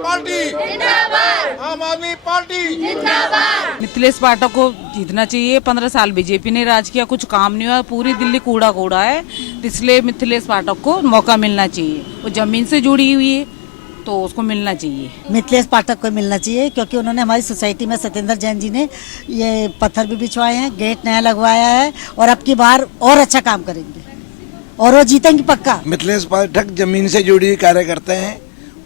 Party जिंदाबाद, आम आदमी पार्टी जिंदाबाद। मिथिलेश पाठक को जीतना चाहिए। 15 साल बीजेपी ने राज किया, कुछ काम नहीं हुआ, पूरी दिल्ली कूड़ा कूड़ा है, इसलिए मिथिलेश पाठक को मौका मिलना चाहिए। वो जमीन से जुड़ी हुई है तो उसको मिलना चाहिए। मिथिलेश पाठक को मिलना चाहिए क्योंकि उन्होंने हमारी सोसाइटी में सत्येंद्र जैन जी ने ये पत्थर भी बिछवाए हैं, गेट नया लगवाया है और अब की बार और अच्छा काम करेंगे और वो जीतेंगे पक्का। मिथिलेश पाठक जमीन से जुड़ी हुई कार्यकर्ता हैं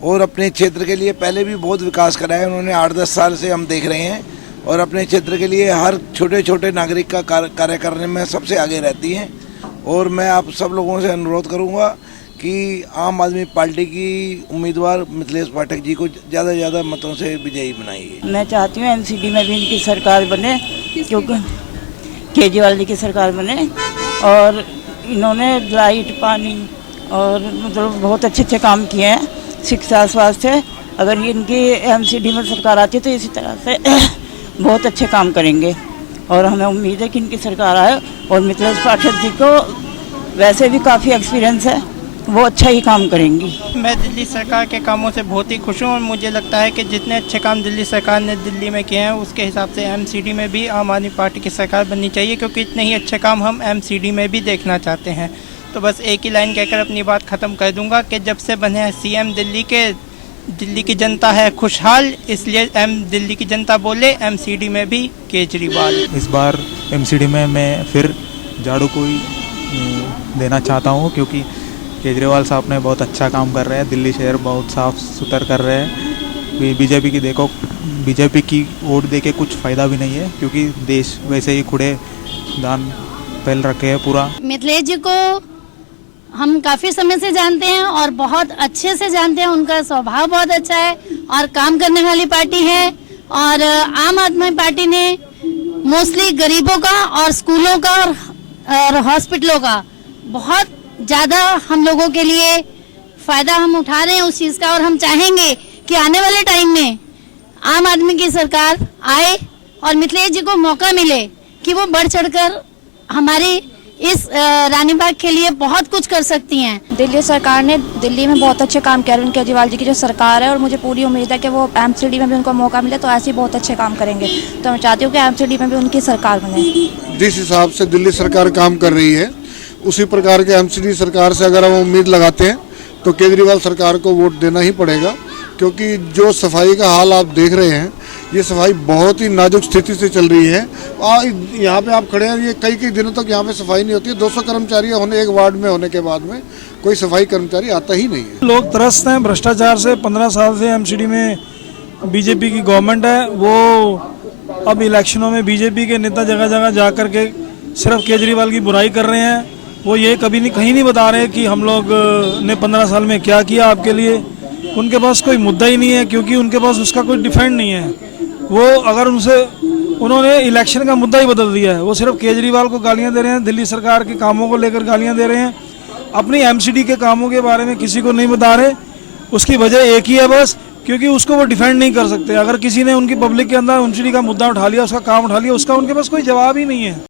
और अपने क्षेत्र के लिए पहले भी बहुत विकास करा है उन्होंने। 8-10 साल से हम देख रहे हैं और अपने क्षेत्र के लिए हर छोटे छोटे नागरिक का कार्य करने में सबसे आगे रहती हैं। और मैं आप सब लोगों से अनुरोध करूंगा कि आम आदमी पार्टी की उम्मीदवार मिथिलेश पाठक जी को ज़्यादा से ज़्यादा मतों से विजयी बनाइए। मैं चाहती हूँ एमसीडी में भी इनकी सरकार बने, क्योंकि केजरीवाल जी की सरकार बने और इन्होंने लाइट पानी और मतलब बहुत अच्छे अच्छे काम किए हैं, शिक्षा स्वास्थ्य। अगर इनकी एमसीडी में सरकार आती है तो इसी तरह से बहुत अच्छे काम करेंगे और हमें उम्मीद है कि इनकी सरकार आए। और मिथिलेश पाठक जी को वैसे भी काफ़ी एक्सपीरियंस है, वो अच्छा ही काम करेंगी। मैं दिल्ली सरकार के कामों से बहुत ही खुश हूँ और मुझे लगता है कि जितने अच्छे काम दिल्ली सरकार ने दिल्ली में किए हैं उसके हिसाब से एमसीडी में भी आम आदमी पार्टी की सरकार बननी चाहिए, क्योंकि इतने ही अच्छे काम हम एमसीडी में भी देखना चाहते हैं। तो बस एक ही लाइन कहकर अपनी बात ख़त्म कर दूंगा कि जब से बने हैं सीएम दिल्ली की जनता है खुशहाल, इसलिए दिल्ली की जनता बोले एमसीडी में भी केजरीवाल। इस बार एमसीडी में मैं फिर झाड़ू को ही देना चाहता हूँ, क्योंकि केजरीवाल साहब ने बहुत अच्छा काम कर रहे हैं, दिल्ली शहर बहुत साफ सुथरा कर रहे हैं। बीजेपी की देखो, बीजेपी की वोट देके कुछ फ़ायदा भी नहीं है, क्योंकि देश वैसे ही कूड़े दान फैल रखे हैं पूरा। मिथिलेश जी को हम काफ़ी समय से जानते हैं और बहुत अच्छे से जानते हैं, उनका स्वभाव बहुत अच्छा है और काम करने वाली पार्टी है। और आम आदमी पार्टी ने मोस्टली गरीबों का और स्कूलों का और हॉस्पिटलों का बहुत ज़्यादा हम लोगों के लिए फ़ायदा हम उठा रहे हैं उस चीज़ का। और हम चाहेंगे कि आने वाले टाइम में आम आदमी की सरकार आए और मिथिलेश जी को मौका मिले कि वो बढ़ चढ़कर हमारी इस रानीबाग के लिए बहुत कुछ कर सकती हैं। दिल्ली सरकार ने दिल्ली में बहुत अच्छे काम किया, अरविंद केजरीवाल जी की जो सरकार है, और मुझे पूरी उम्मीद है कि वो एमसीडी में भी उनको मौका मिले तो ऐसे ही बहुत अच्छे काम करेंगे। तो मैं चाहती हूँ कि एमसीडी में भी उनकी सरकार बने। जिस हिसाब से दिल्ली सरकार काम कर रही है उसी प्रकार के एमसीडी सरकार से अगर हम उम्मीद लगाते हैं तो केजरीवाल सरकार को वोट देना ही पड़ेगा, क्योंकि जो सफाई का हाल आप देख रहे हैं, ये सफाई बहुत ही नाजुक स्थिति से चल रही है। यहाँ पे आप खड़े हैं, ये कई दिनों तक यहाँ पे सफाई नहीं होती है। 200 कर्मचारी होने एक वार्ड में होने के बाद में कोई सफाई कर्मचारी आता ही नहीं है। लोग त्रस्त हैं भ्रष्टाचार से। 15 साल से एमसीडी में बीजेपी की गवर्नमेंट है, वो अब इलेक्शनों में बीजेपी के नेता जगह जगह जा कर के सिर्फ केजरीवाल की बुराई कर रहे हैं। वो ये कभी नहीं कहीं नहीं बता रहे कि हम लोग ने 15 साल में क्या किया आपके लिए। उनके पास कोई मुद्दा ही नहीं है, क्योंकि उनके पास उसका कोई डिफेंड नहीं है। वो अगर उन्होंने इलेक्शन का मुद्दा ही बदल दिया है। वो सिर्फ केजरीवाल को गालियां दे रहे हैं, दिल्ली सरकार के कामों को लेकर गालियां दे रहे हैं, अपनी एमसीडी के कामों के बारे में किसी को नहीं बता रहे। उसकी वजह एक ही है बस, क्योंकि उसको वो डिफेंड नहीं कर सकते। अगर किसी ने उनकी पब्लिक के अंदर एमसीडी का मुद्दा उठा लिया, उसका काम उठा लिया, उसका उनके पास कोई जवाब ही नहीं है।